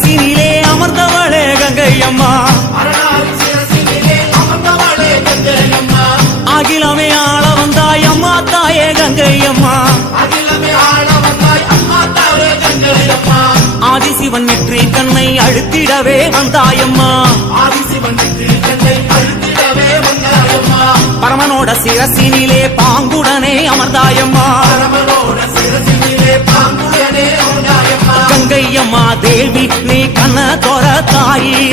சிரசினிலே அமர்ந்தவளே கங்கையம்மா அகிலமே ஆள வந்தாய் அம்மா தாயே கங்கையம்மா ஆதிசிவன் நெற்றி கண்ணை அழுத்திடவே வந்தாயம்மா பரமனோட சிரசினிலே பாங்குடனே அமர்ந்தாயம்மா கங்கையம்மா தேவி நீ கண்ண தோர தாயி